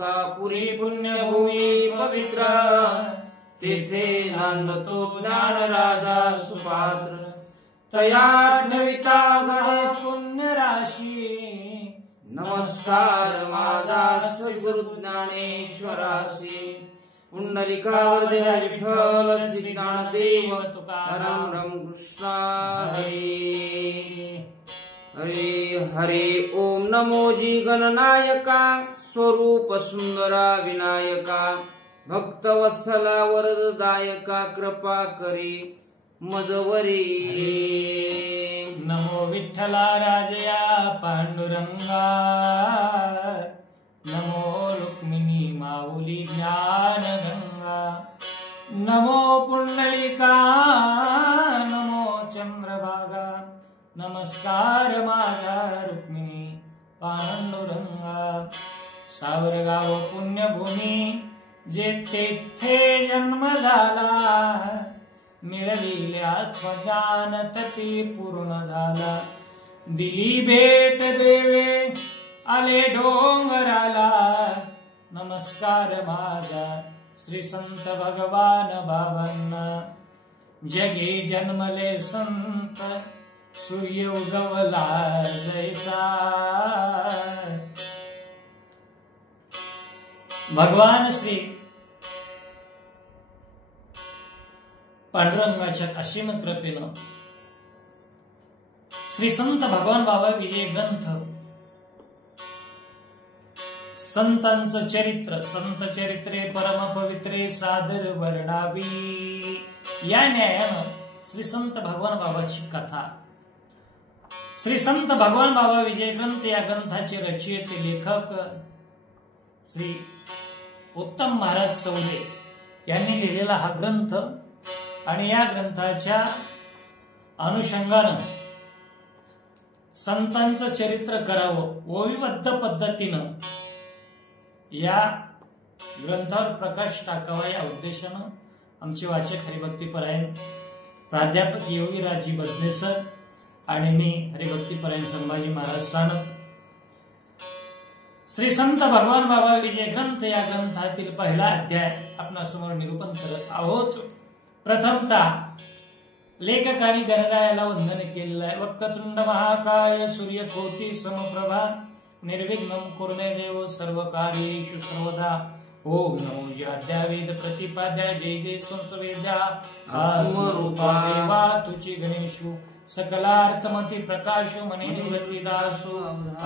अलंकापुरी पुण्यभूमी पवित्र तेथे नांदतो ज्ञानराजा सुपात्र तया ठविता गण पुण्य राशी नमस्कार माझा सद्गुरु ज्ञानेश्वरासी पुंडलिकावरदे विठ्ठल श्री ज्ञानदेव तुकाराम राम कृष्ण हरी हरे हरे ओम नमो जी गणनायका स्वरूप सुंदरा विनायका भक्तवत्सला वरददायका कृपा करी मजवरी नमो विठ्ठला राजया पांडुरंगा नमो रुक्मिणी माऊली ज्ञान गंगा नमो पुंडलिका नमो चंद्रभागा नमस्कार माझा रुक्मिणी पांडुरंगा सावरगाव पुण्यभूमी जेथे जन्म झाला मिळविले आत्मज्ञान तती पूर्ण झाला दिली भेट देवे आले डोंगराला नमस्कार माझा श्री संत भगवान बाबांना जगी जन्मले संत सूर्य उगवला जैसा भगवान श्री पांडुरंगाच्या असीम कृपेनं श्री संत भगवान बाबा विजय ग्रंथ संतांचं चरित्र संत चरित्रे परम पवित्रे सादर वर्णावी या न्यायानं श्री संत भगवान बाबाची कथा श्री संत भगवान बाबा विजय ग्रंथ या ग्रंथाचे रचयिते लेखक श्री उत्तम महाराज चौरे यांनी लिहिलेला हा ग्रंथ आणि या ग्रंथाच्या अनुषंगानं संतांचं चरित्र करावं ओवीबद्ध पद्धतीनं या ग्रंथावर प्रकाश टाकावा या उद्देशानं आमचे वाचक हरिभक्तीपरायण प्राध्यापक योगीराजी बदने सर आणि मी हरिभक्तीपरायण संभाजी महाराज सानप श्री संत भगवान बाबा विजय ग्रंथ या ग्रंथातील पहिला अध्याय आपणासमोर निरूपण करत आहोत। प्रथमतः लेखकाने गणरायाला वंदन केलेलं आहे। वक्रतुंड महाकाय सूर्यकोटी समप्रभा निर्विघ्नं कुरुमे देव सर्वकार्येषु सर्वदा। ओम नमो ज्याद्या वेद प्रतिपाद्या जय जय संसवेद्या आत्मरूपा देवा तुची गणेशु सकलार्थमती प्रकाशो मने निवृत्तिदासो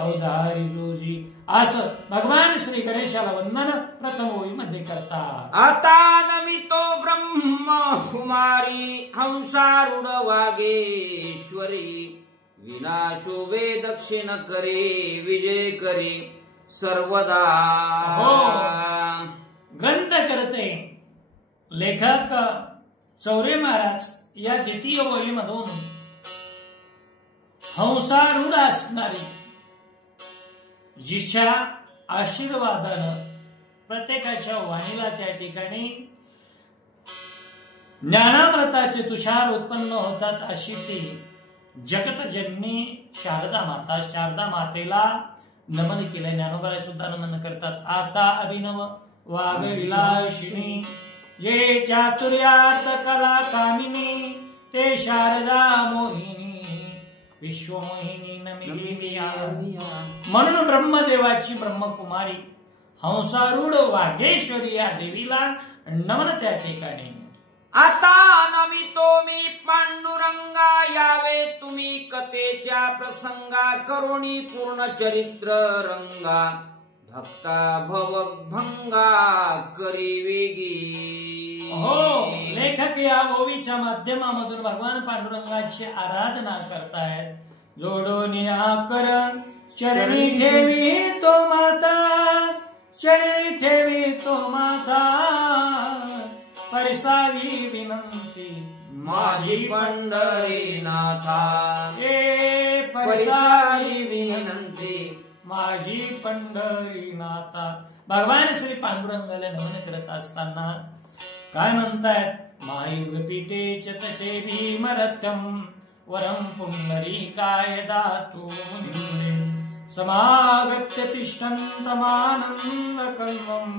अवधारी जोजी। असं भगवान श्री गणेशाला वंदन प्रथम ओळीमध्ये करतात। आता नमितो ब्रह्म कुमारी हंसारूढ वागेश्वरी विनाशो वे दक्षिण करे विजय करे सर्वदा। ग्रंथ करते लेखक चौरे महाराज या द्वितीय ओळीमधून हंसारूढ असणारी जिच्या आशीर्वादानं प्रत्येकाच्या वाणीला त्या ठिकाणी ज्ञानामृताचे तुषार उत्पन्न होतात अशी ती जगतजननी शारदा मातेला नमन केले। ज्ञानोबा सुद्धा नमन करतात। आता अभिनव वाघ विलासिनी जे चातुर्यात कला कामिनी ते शारदा मोहिनी विश्वमोहिनी नमिली। म्हणून ब्रह्मदेवाची ब्रह्मकुमारी हंसारूढ वाघेश्वरी या देवीला नमन त्या ठिकाणी। आता नमितो मी पांडुरंगा यावे तुम्ही कथेच्या प्रसंगा करुणी पूर्ण चरित्र रंगा भक्ता भवभंगा करी वेगी। हो लेखक या ओवीच्या माध्यमामधून भगवान पांडुरंगाची आराधना करतायत। जोडून या कर चरणी ठेवी तो माता चरणी ठेवी तो माता परसावी विनंती माझी पंढरीनाथा ए परसावी विनंती माझी पंढरीनाथा। भगवान श्री पांडुरंगाला नमन करत असताना काय म्हणतायत? महायुग पीठेच तटे भीमरथम वरम पुंडरीकाय दातु समागत्य तिष्ठन्तमानन्दकल्पम्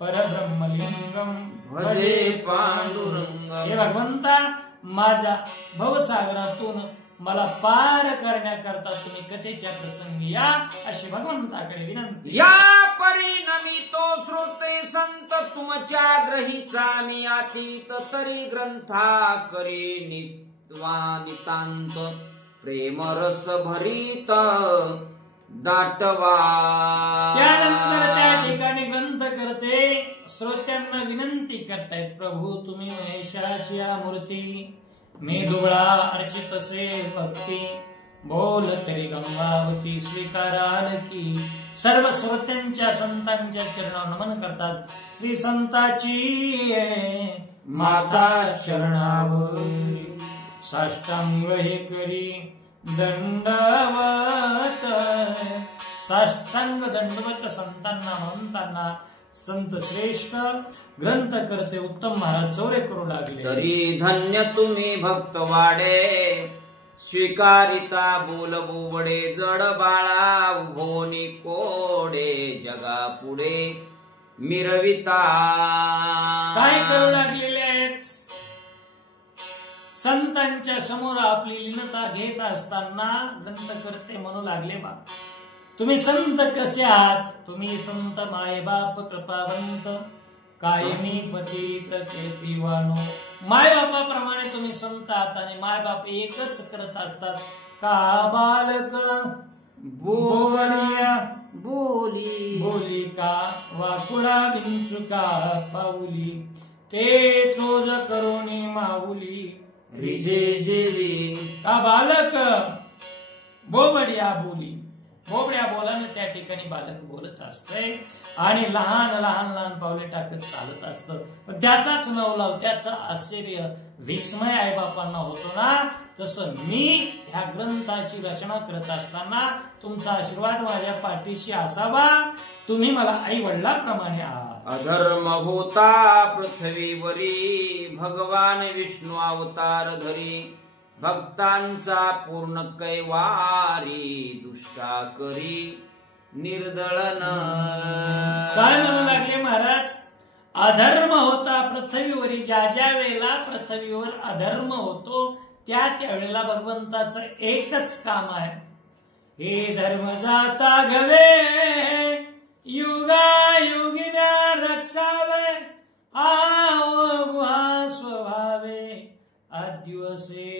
परब्रह्मलिंगम भजे पांडुरंग. हे भगवंता, माझ्या भवसागरातून मला पार करण्याकरता तुम्ही कथेच्या प्रसंगी या, अशी भगवंताकडे विनंती. या परिणमी तो श्रोते संत तुमच्या ग्रहीचा मी अतीत तरी ग्रंथा करी नितांत प्रेमरस भरीत दाटवा. त्यानंतर त्या ठिकाणी ग्रंथ करते श्रोत्यांना विनंती करतायत, प्रभू तुम्ही महेशाची मूर्ती, मी दुबळा अर्चितसे भक्ती, बोल तरी गंगावती स्वीकाराल की. सर्व श्रोत्यांच्या संतांच्या चरणावर नमन करतात. श्री संताची माता चरणावरी साष्टांग हे करी दंडवत. साष्टांग दंडवत संतांना म्हणताना संत श्रेष्ठ ग्रंथ करते उत्तम महाराज चौरे करू लागले. तरी धन्य तुम्ही भक्त वाडे, स्वीकारिता बोल बोबडे, जड बाळा उभोनी कोडे, जगा पुढे मिरविता. काय करू लागलेले आहेत? संतांच्या समोर आपली लीनता घेत असताना ग्रंथ करते म्हणू लागले, बा तुम्ही संत कसे आहात? तुम्ही संत माय बाप कृपावंत, कायमी पतित केतीवानो. माय बापाप्रमाणे तुम्ही संत आहात आणि माय बाप एकच करत असतात. का बालक बोवलिया बोली बोली का वाकुळा विंचुका पाऊली, ते चोज करोनी माऊली रिजे जेवी. का बालक बोबड्या बोली, बोबड्या बोलाने त्या ठिकाणी बालक बोलत असतंय आणि लहान लहान लहान पावले टाकत चालत असतं. पण त्याचाच नवलाव, त्याचा आश्चर्य विस्मय आई बापांना होतो ना, तसं मी ह्या ग्रंथाची रचना करत असताना तुमचा आशीर्वाद माझ्या पाठीशी असावा. तुम्ही मला आई वडिलाप्रमाणे आहात. अधर्म होता पृथ्वीवरी, भगवान विष्णू अवतार धरी, भक्तांचा पूर्ण कैवारी, दुष्टा करी निर्दळन. काय म्हणू लागले महाराज? अधर्म होता पृथ्वीवरी. ज्या ज्या वेळेला पृथ्वीवर अधर्म होतो त्या त्यावेळेला भगवंताचं एकच काम आहे, हे धर्म जाता गवे, युगा युगिन्या रक्षावे, गुहा स्वभावे आदिवसे.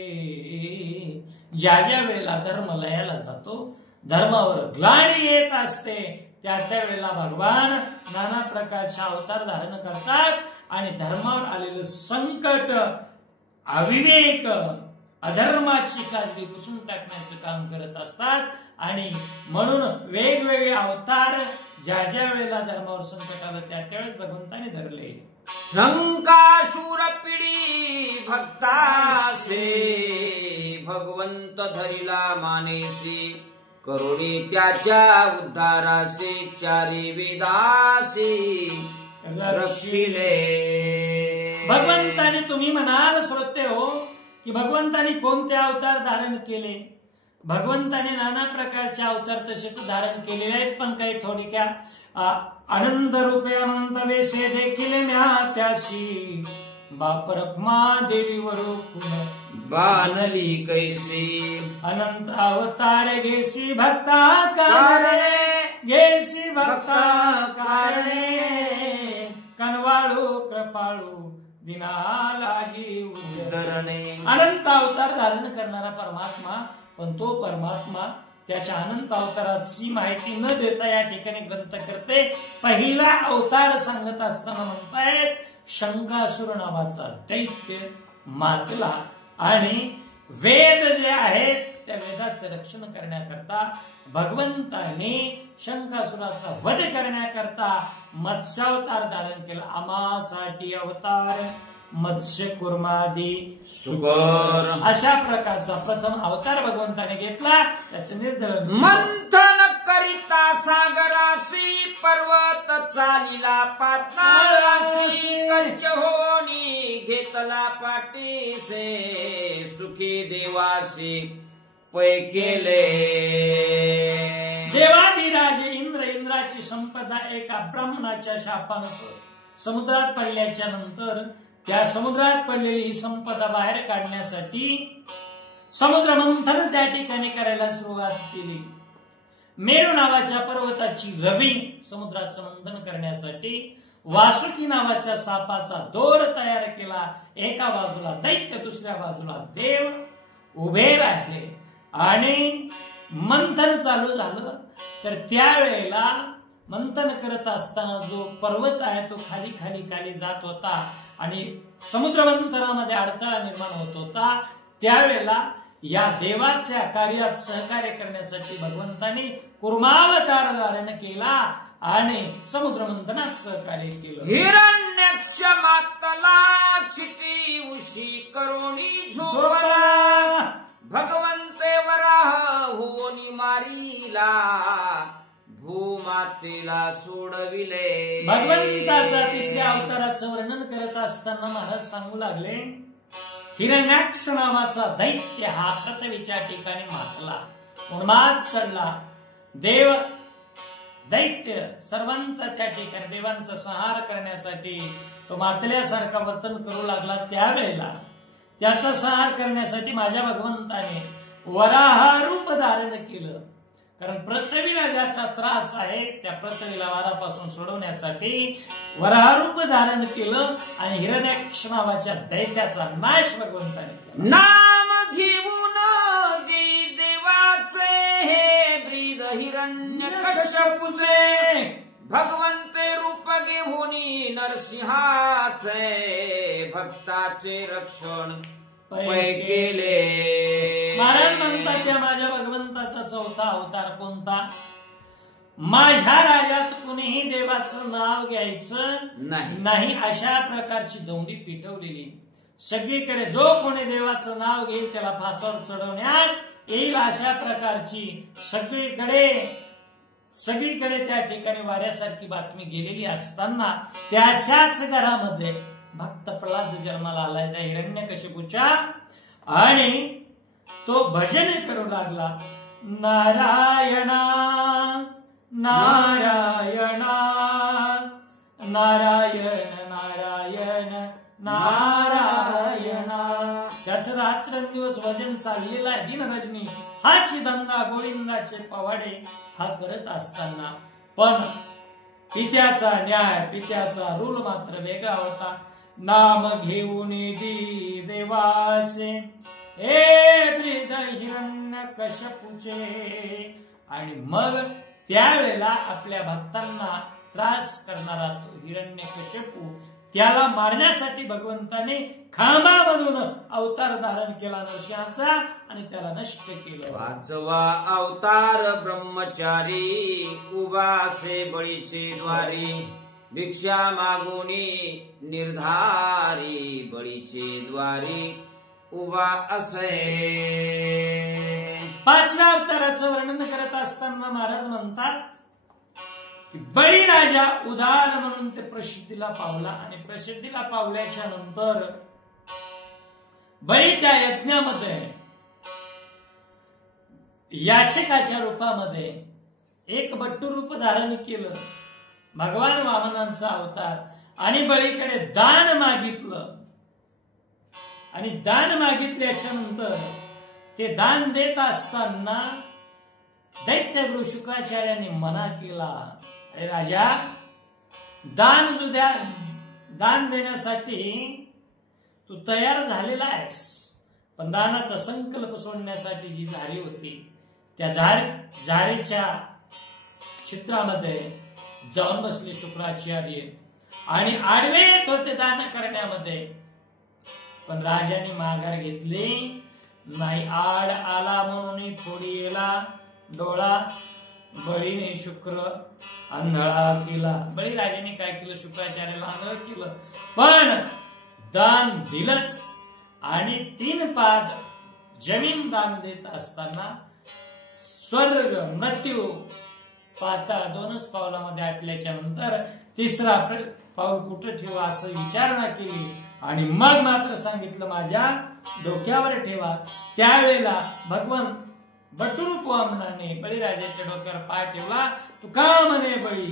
ज्या ज्या वेळेला धर्म लयाला जातो, धर्मावर ग्लानी येत असते, त्या वेळेला भगवान नाना प्रकारचे अवतार धारण करतात आणि धर्मावर आलेलं संकट, अविवेक, अधर्माची काजळी पुसून टाकण्याचं काम करत असतात. आणि म्हणून वेगवेगळे अवतार ज्या ज्या वेळेला धर्मावर संकट आलं त्या त्यावेळेस भगवंताने धरले. शंकाशूर पिढी भक्तासे, भगवंत धरिला मानेसी, करोडी त्याच्या उद्धारासे, चारी वेदासी रक्षिले. भगवंताने, तुम्ही म्हणाल श्रोते हो की भगवंताने कोणते अवतार धारण केले? भगवंताने नाना प्रकारचे अवतार तसे तर धारण केलेले आहेत, पण काही थोडक्या अनंत रूपे अनंत वेशे देखील म्या त्याशी, बाप रखमा देवीवर बानली कैसी. अनंत अवतार घेसी भक्ता कारणे, घेसी भक्ता कारणे, कनवाळू कृपाळू दिना लागी उदरणे. अनंत अवतार धारण करणारा परमात्मा, पण तो परमात्मा त्याच्या अनंत अवताराची माहिती न देता या ठिकाणी ग्रंथ करते. पहिला अवतार सांगत असताना म्हणतायत शंकासुर नावाचा दैत्य मातला आणि वेद जे आहेत त्या वेदाचं रक्षण करण्याकरता भगवंताने शंकासुराचा वध करण्याकरता मत्स्यावतार धारण केला. आमासाठी अवतार मत्स्य कुर्मादी सुकर, अशा प्रकारचा प्रथम अवतार भगवंताने घेतला. त्याचं निर्दलन मंथन करिता सागरासी, पर्वत चालिला पाताळासी, कंच होणी घेतला पाठीसे, सुखी देवासी पै केले. देवाधिराज इंद्राची संपदा एका ब्राह्मणाच्या शापानं समुद्रात पडल्याच्या नंतर त्या समुद्रात पडलेली ही संपदा बाहेर काढण्यासाठी समुद्र मंथन त्या ठिकाणी करायला सुरुवात केली. मेरू नावाच्या पर्वताची रवी समुद्राचं मंथन करण्यासाठी वासुकी नावाच्या सापाचा दोर तयार केला. एका बाजूला दैत्य, दुसऱ्या बाजूला देव उभे राहिले आणि मंथन चालू झालं. तर त्यावेळेला मंथन करत असताना जो पर्वत आहे तो खाली खाली खाली जात होता आणि समुद्र मंथनामध्ये अडथळा निर्माण होत होता. त्यावेळेला या देवाच्या कार्यात सहकार्य करण्यासाठी भगवंताने कुर्मावतार धारण केला आणि समुद्र मंथनात सहकार्य केलं. हिरण्यक्ष मातला चिती उशी करुणी झोपला भगवंते वराह होनी मारीला भूमातेला सोडविले. भगवंताचा तिसऱ्या अवताराचं वर्णन करत असताना महाराज सांगू लागले, हिरण्याक्ष नावाचा दैत्य हा पृथ्वीच्या ठिकाणी मातला, उन्माद चढला. देव दैत्य सर्वांचा त्या ठिकाणी देवांचा संहार करण्यासाठी तो मातल्यासारखा वर्तन करू लागला. त्यावेळेला त्याचा संहार करण्यासाठी माझ्या भगवंताने वराह रूप धारण केलं. कारण पृथ्वीला ज्याचा त्रास आहे त्या पृथ्वीला वारापासून सोडवण्यासाठी वराह रूप धारण केलं आणि हिरण्याक्ष नावाच्या दैत्याचा नाश भगवंताने केला. नाम घेऊन देवाचे हे ब्रीद हिरण्यकश्यपूचे भगवंते रूप घेऊन नरसिंहाचे भक्ताचे रक्षण केले. महाराज म्हणतात त्या माझ्या भगवंताचा चौथा अवतार कोणता? माझ्या राज्यात कुणीही देवाचं नाव घ्यायचं नाही अशा प्रकारची दौंडी पिटवलेली. सगळीकडे जो कोणी देवाचं नाव घेईल त्याला फासावर चढवण्यात येईल अशा प्रकारची सगळीकडे त्या ठिकाणी वाऱ्यासारखी बातमी गेलेली असताना त्याच्याच घरामध्ये भक्त प्रल्हाद जन्माला आलाय त्या हिरण्यकशिपूच्या आणि तो भजन करू लागला. नारायणा नारायणा नारायण नारायण नारायणा. त्याचं रात्रंदिवस भजन चाललेलं आहे. दिन रजनी हाची धंदा गोविंदाचे पवाडे हा करत असताना पण पित्याचा न्याय पित्याचा रूल मात्र वेगळा होता. नाम घेऊन देवाचे हे ब्रीद हिरण्यकश्यपूचे. आणि मग त्यावेळेला आपल्या भक्तांना त्रास करणारा तो हिरण्यकश्यपू त्याला मारण्यासाठी भगवंताने खांबामधून अवतार धारण केला नरसिंहाचा आणि त्याला नष्ट केलं. पाचवा अवतार ब्रह्मचारी उभासे बळीचे द्वारी भिक्षा मागुनी निर्धारी बळीचे द्वारी उभा असे. पाचव्या अवताराचं वर्णन करत असताना महाराज म्हणतात की बळीराजा उदार म्हणून ते प्रसिद्धीला पावला आणि प्रसिद्धीला पावल्याच्या नंतर बळीच्या यज्ञामध्ये याचकाच्या रूपामध्ये एक बट्टू रूप धारण केलं. भगवान वामनांचा अवतार आणि बळीकडे दान मागितलं आणि दान मागितल्याच्या नंतर ते दान देत असताना दैत्यगुरु शुक्राचार्यांनी मना केला. अरे राजा, दान देण्यासाठी तू तयार झालेला आहेस, पण दानाचा संकल्प सोडण्यासाठी जी झारी होती त्या झारीच्या चित्रामध्ये जाऊन बसले शुक्राचार्य आणि आडवे येत होते दान करण्यामध्ये. पण राजाने माघार घेतली नाही. आड आला म्हणून फोडी येला डोळा बळीने शुक्र आंधळा केला. बळीराजाने काय केलं? शुक्राचार्याला आंधळ केलं, पण दान दिलंच. आणि 3 पाद जमीन दान देत असताना स्वर्ग मृत्यू पाताळ 2च पावलामध्ये आटल्याच्या नंतर 3रा पाऊल कुठं ठेवा असं विचारणा केली आणि मग मात्र सांगितलं माझ्या डोक्यावर ठेवा. त्यावेळेला भगवान बटून पुआमनाने बळीराजाच्या डोक्यावर पाय ठेवला. तू का म्हणे बळी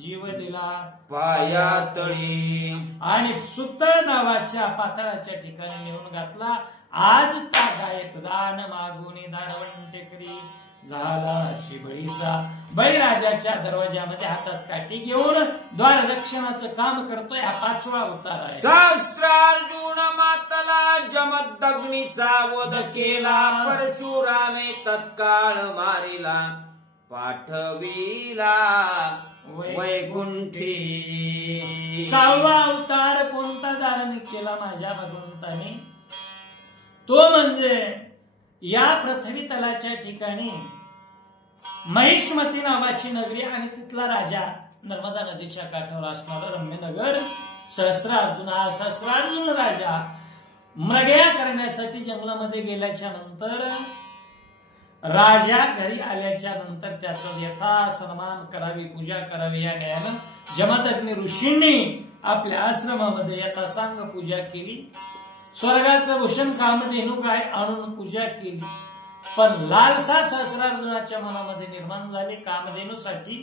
जीव दिला पाया तळी, आणि सुतळ नावाच्या पातळाच्या ठिकाणी नेऊन घातला. आज त्या गायत दान मागुनी दानवंटे करी झाला शिबळीचा. बळीराजाच्या दरवाजामध्ये हातात काठी घेऊन द्वार रक्षणाचं काम करतोय. हा 5वा अवतार आहे. सहस्रार्जुन मातला जमदग्नीचा वध केला, परशुरामे तत्काळ मारिला पाठविला वैकुंठी. 6वा अवतार कोणता धारण केला माझ्या भगवंताने? तो म्हणजे या पृथ्वी तलाच्या ठिकाणी महिष्मती नावाची नगरी आणि तिथला राजा, नर्मदा नदीच्या काठावर असणारा रम्यनगर सहस्रार्जुन. हा सहस्रार्जुन राजा मृगया करण्यासाठी जंगलामध्ये गेल्याच्या नंतर राजा घरी आल्याच्या नंतर त्याचा यथा सन्मान करावी, पूजा करावी या न्यायानं जमदग्नी ऋषींनी आपल्या आश्रमामध्ये यथासांग पूजा केली. स्वर्गाचं भूषण कामधेनू गाय आणून पूजा केली. पण लालसा सहस्रार्जुनाच्या मनामध्ये निर्माण झाली. कामधेनूसाठी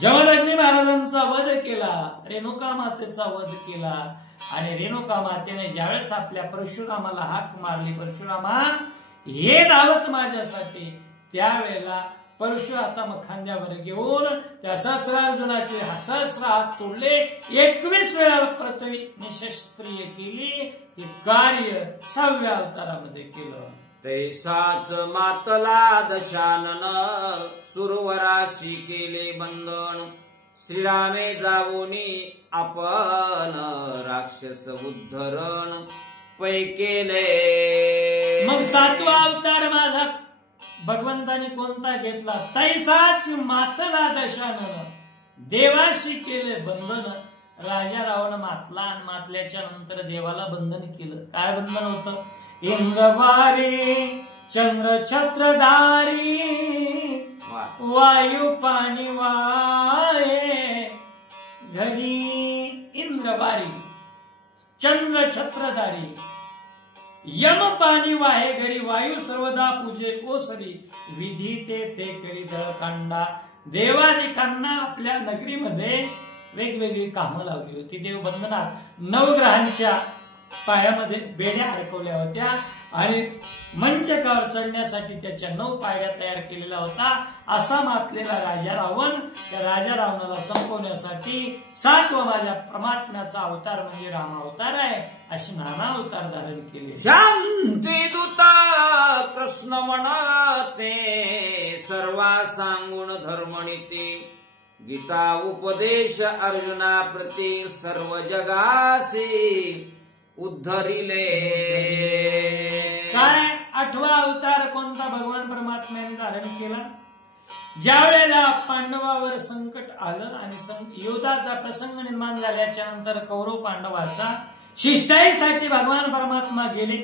जमदग्नी महाराजांचा वध केला, रेणुका मातेचा वध केला. आणि रेणुका मातेने ज्यावेळेस आपल्या परशुरामाला हाक मारली, परशुरामा हे धावत माझ्यासाठी, त्यावेळेला परशुराम खांद्यावर घेऊन त्या सहस्रार्जुनाचे सहस्र हात तोडले. 21 वेळा पृथ्वी निशस्त्रिय केली. हे कार्य 6व्या अवतारामध्ये केलं. तैसाच मातला दशानन सुरवराशी केले बंधन, श्रीरामे जावोनी आपण राक्षस उद्धरण पै केले. मग 7वा अवतार माझा भगवंताने कोणता घेतला? तैसाच मातला दशानन, देवाशी केले बंधन. राजा रावण मातला आणि मातल्याच्या नंतर देवाला बंधन केलं. काय बंधन होतं? इंद्रवारी चंद्र छत्रधारी वायू पाणी वाये घरी. इंद्रवारी चंद्र छत्रधारी, यम पाणी वाहे घरी, वायू सर्वदा पूजे ओसरी, विधी ते करी दळकांडा. देवादिकांना आपल्या नगरीमध्ये वेगवेगळी कामं लावली होती. देव बंधनात नवग्रहांच्या पायामध्ये बेड्या अडकवल्या होत्या आणि मंचकावर चढण्यासाठी त्याच्या 9 पायऱ्या तयार केलेल्या होता. असा मातलेला राजा रावण, त्या राजा रावणाला संपवण्यासाठी 7वा माझ्या परमात्म्याचा अवतार म्हणजे राम अवतार आहे. अशी नाना अवतार धारण केले. शांती दूता कृष्ण म्हणते सर्वा सांगून धर्मनीती, गीता उपदेश अर्जुना प्रती सर्व जगासी उद्धरिले. काय 8वा अवतार कोणता भगवान परमात्म्याने धारण केला? ज्या वेळेला पांडवावर संकट आलं आणि युद्धाचा प्रसंग निर्माण झाल्याच्या नंतर कौरव पांडवाचा शिष्टाईसाठी भगवान परमात्मा गेले.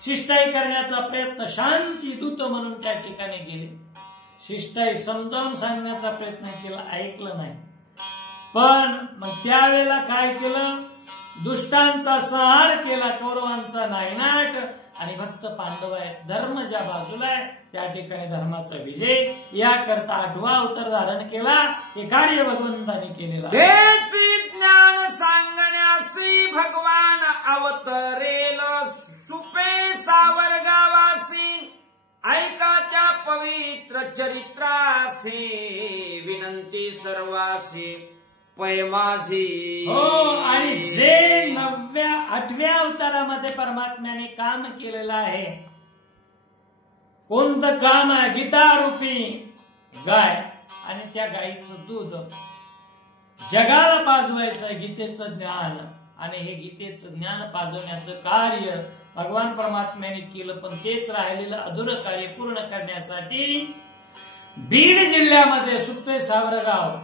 शिष्टाई करण्याचा प्रयत्न शांती दूत म्हणून त्या ठिकाणी गेले. शिष्टाई समजावून सांगण्याचा प्रयत्न केला, ऐकलं नाही. पण मग त्यावेळेला काय केलं? दुष्टांचा संहार केला, कौरवांचा नायनाट. आणि भक्त पांडव आहे, धर्म ज्या बाजूला आहे त्या ठिकाणी धर्माचा विजय. याकरता 8वा अवतार धारण केला. हे कार्य भगवंताने केलेलं. तेच ज्ञान सांगण्यासी भगवान अवतरेल, सुपे सावरगावासी ऐका त्या पवित्र चरित्रासी, विनंती सर्वासी पै माझी. हो, आणि जे 8व्या अवतारामध्ये परमात्म्याने काम केलेलं आहे, कोणतं काम आहे? गीतारूपी गाय आणि त्या गायीचं दूध जगाला पाजवायचं गीतेचं ज्ञान. आणि हे गीतेचं ज्ञान पाजवण्याचं कार्य भगवान परमात्म्याने केलं. पण तेच राहिलेलं अधुरं कार्य पूर्ण करण्यासाठी बीड जिल्ह्यामध्ये सुप्ते सावरगाव,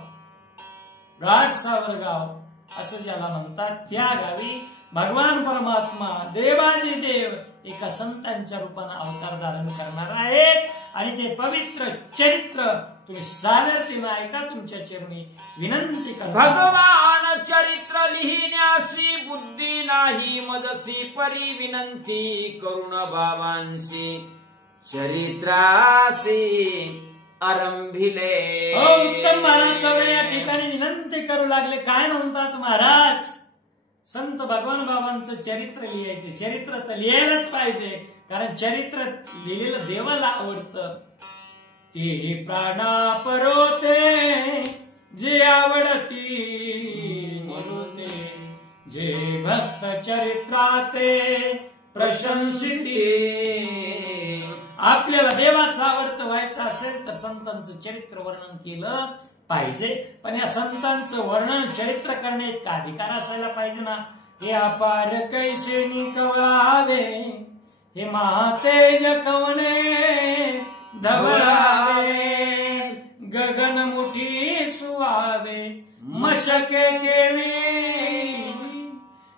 घाट सावरगाव असं ज्याला म्हणतात, त्या गावी भगवान परमात्मा देवाजी देव एका संतांच्या रूपाने अवतार धारण करणार आहेत. आणि ते पवित्र चरित्र तुम्ही सादरतीनं ऐका, तुमच्या चरणी विनंती करा. भगवान चरित्र लिहिण्यासी बुद्धी नाही मजसी, परी विनंती करुण बाबांशी चरित्रासी आरंभिले. उत्तम महाराज चौरे या ठिकाणी विनंती करू लागले. काय म्हणतात महाराज? संत भगवान बाबांचं चरित्र लिहायचे. चरित्र तर लिहायलाच पाहिजे, कारण चरित्र लिहिलेलं देवाला आवडतं. ते प्राणा परोते जे आवडती मरोते, जे भक्त चरित्राते प्रशंसिते. आपल्याला देवाचं आवडतं व्हायचं असेल तर संतांचं चरित्र वर्णन केलं पाहिजे. पण या संतांचं वर्णन चरित्र करण्यात का अधिकार असायला पाहिजे ना. हे अपार कैसे कवळावे, हे महातेज कवने धवळावे, गगन मुठी सुवावे मशके केवी.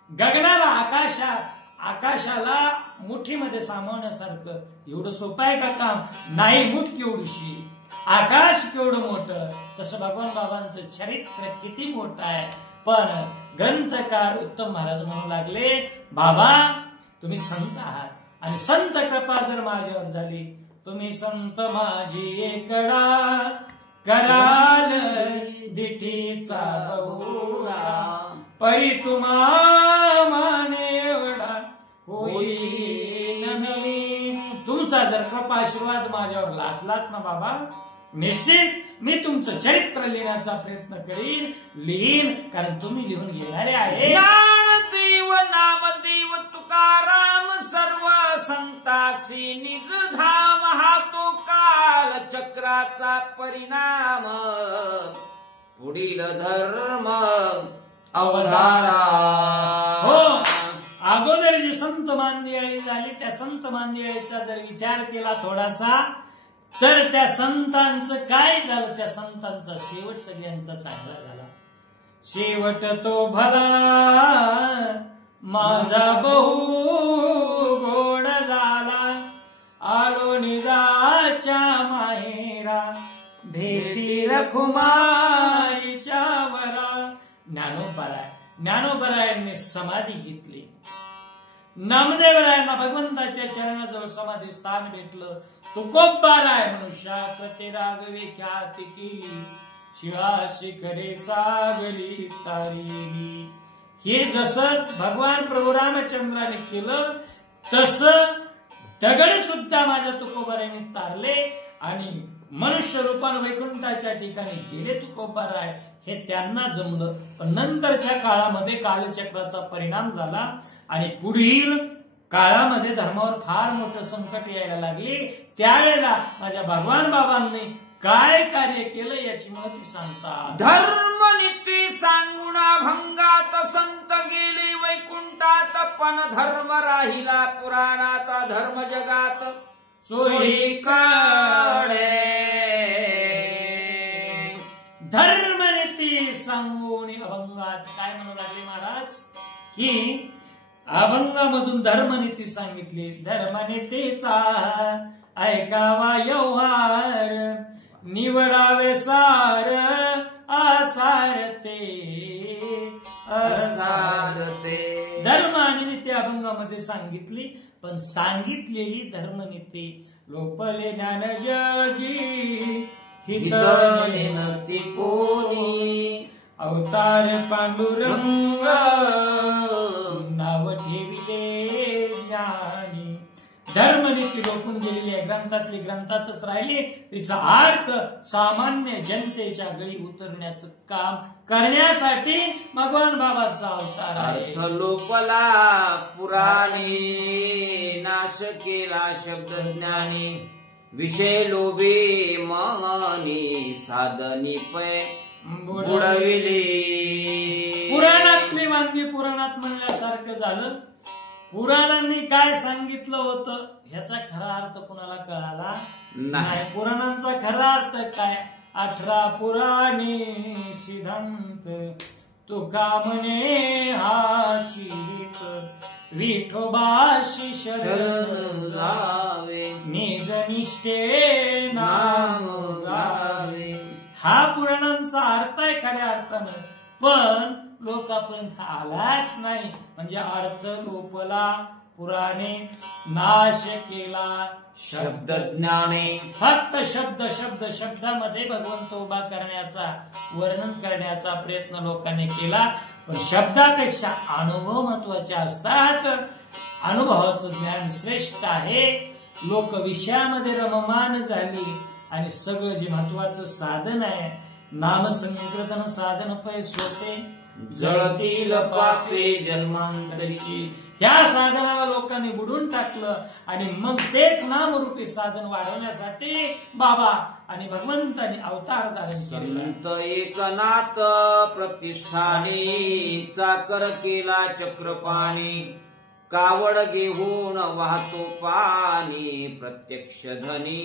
गगनाला आकाशाला मुठीमध्ये सामावण्यासारखं एवढं सोपं आहे का काम? नाही. मुठ केवढीशी, आकाश केवढं मोठं. तसं भगवान बाबांचं चरित्र किती मोठं आहे. पण ग्रंथकार उत्तम महाराज म्हणू लागले, बाबा तुम्ही संत आहात आणि संत कृपा जर माझ्यावर झाली, तुम्ही संत माझी एकडा कराल दिठीचा बहुरा, परी तुम्हा माने एवढा होईन मी. तुमचा जर कृपा आशीर्वाद माझ्यावर लाभलाच ना बाबा, निश्चित मी तुमचं चरित्र लिहिण्याचा प्रयत्न लिहीन, कारण तुम्ही लिहून घेणारे आहे. ज्ञानदेव नामदेव तुकाराम सर्व संतासी निज धाम, हा तो काल चक्राचा परिणाम, पुढील धर्म अवधारा. हो, अगोदर जी संत मांदियाळी झाली त्या संत मांदियाळीचा जर विचार केला थोडासा, तर त्या संतांचं काय झालं? त्या संतांचा शेवट सगळ्यांचा चांगला झाला. शेवट तो भला माझा बहु गोड झाला, आलो निजाच्या माहेरा भेटी रखुमाईच्या वरा. ज्ञानोबरायांनी समाधी घेतली. नामदेवरायांना भगवंताच्या चरणाजवळ समाधी स्थान भेटलं. तुकोबाराय मनुष्याकृते रागवे ख्याती केली, शिळा शिखरे सागली तारेली. हे जसं भगवान प्रभू रामचंद्राने केलं तसं दगड सुद्धा माझ्या तुकोबारायांनी तारले आणि मनुष्य रूपाने वैकुंठाच्या ठिकाणी गेले तुकोबाराय. हे त्यांना जमलं. पण नंतरच्या काळामध्ये कालचक्राचा परिणाम झाला आणि पुढील काळामध्ये धर्मावर फार मोठं संकट यायला लागले. त्यावेळेला माझ्या भगवान बाबांनी काय कार्य केलं याची माहिती सांगतात. धर्मनीती सांगून भंगात संत गेले वैकुंठात, पण धर्म राहिला पुराणात धर्म जगात चोहीकडे. धर्मनीती सांगून अभंगात काय म्हणू लागले महाराज की अभंगामधून धर्मनीती सांगितली. धर्मनीतीचा ऐकावा व्यवहार, निवडावे सार असारते असारते. धर्म आणि नीती अभंगामध्ये सांगितली. पण सांगितलेली धर्मनीती लोपले ज्ञान जगी, हितनेनती कोणी अवतार पांडुरंग नाव ठेविले ज्ञानी. धर्मनीती लोपून गेलेली आहे, ग्रंथातली ग्रंथातच राहिली. तिचा अर्थ सामान्य जनतेच्या गळी उतरण्याचं काम करण्यासाठी भगवान बाबाचा अवतार आहे. अर्थ लोपला पुराणी, नाश केला शब्द ज्ञानी, विषय लोभे मनी साधनी पै बुडविले. पुराणातली वांगी पुराणात म्हणल्यासारखं झालं. पुराणांनी काय सांगितलं होतं ह्याचा खरा अर्थ कुणाला कळाला नाही. पुराणांचा खरा अर्थ काय? 18 पुराणे सिद्धांत, तुका म्हणे हाची विठोबाशी शरण लावे, निज निष्ठे नाम गावे. हा पुराणांचा अर्थ आहे खऱ्या अर्थानं, पण लोकांपर्यंत आलाच नाही. म्हणजे अर्थ लोपला पुराणे नाश केला शब्द ज्ञाने. फक्त शब्दामध्ये भगवंत उभा करण्याचा, वर्णन करण्याचा प्रयत्न लोकांनी केला. पण शब्दापेक्षा अनुभव महत्वाचे असतात. अनुभवाचं ज्ञान श्रेष्ठ आहे. लोक विषयामध्ये रममान झाली आणि सगळं जे महत्वाचं साधन आहे, नामसंकीर्तन साधन पैसोते जळतील पापे जन्मांतरीची, ह्या साधनाला लोकांनी बुडून टाकलं. आणि मग तेच नामरूपी साधन वाढवण्यासाठी बाबा आणि भगवंतांनी अवतार धारण केला. संत एकनाथ प्रतिष्ठाने चाकर केला चक्रपाणी, कावड घेऊन वाहतो पाणी प्रत्यक्ष धनी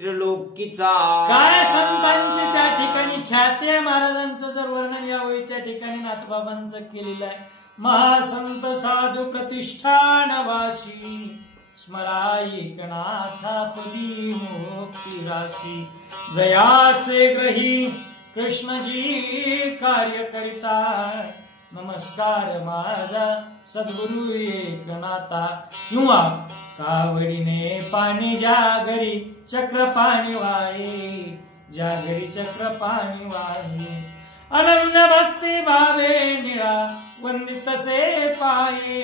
त्रिलोकीचा. काय संतांची त्या ठिकाणी ख्याती आहे. महाराजांचं जर वर्णन या ओळीच्या ठिकाणी नाथबाबांचं केलेलं आहे. महासंत साधू प्रतिष्ठान वाशी, स्मराईकनाथापदी मोक्ती राशी. जयाचे ग्रही कृष्णजी कार्य करिता, नमस्कार माझा सद्गुरु एकनाथा. किंवा कावडीने पाणी ज्या घरी चक्र पाणी वाहे, ज्या घरी चक्र पाणी वाहे. अनन्य भक्ती भावे निळा वंदितसे पाये,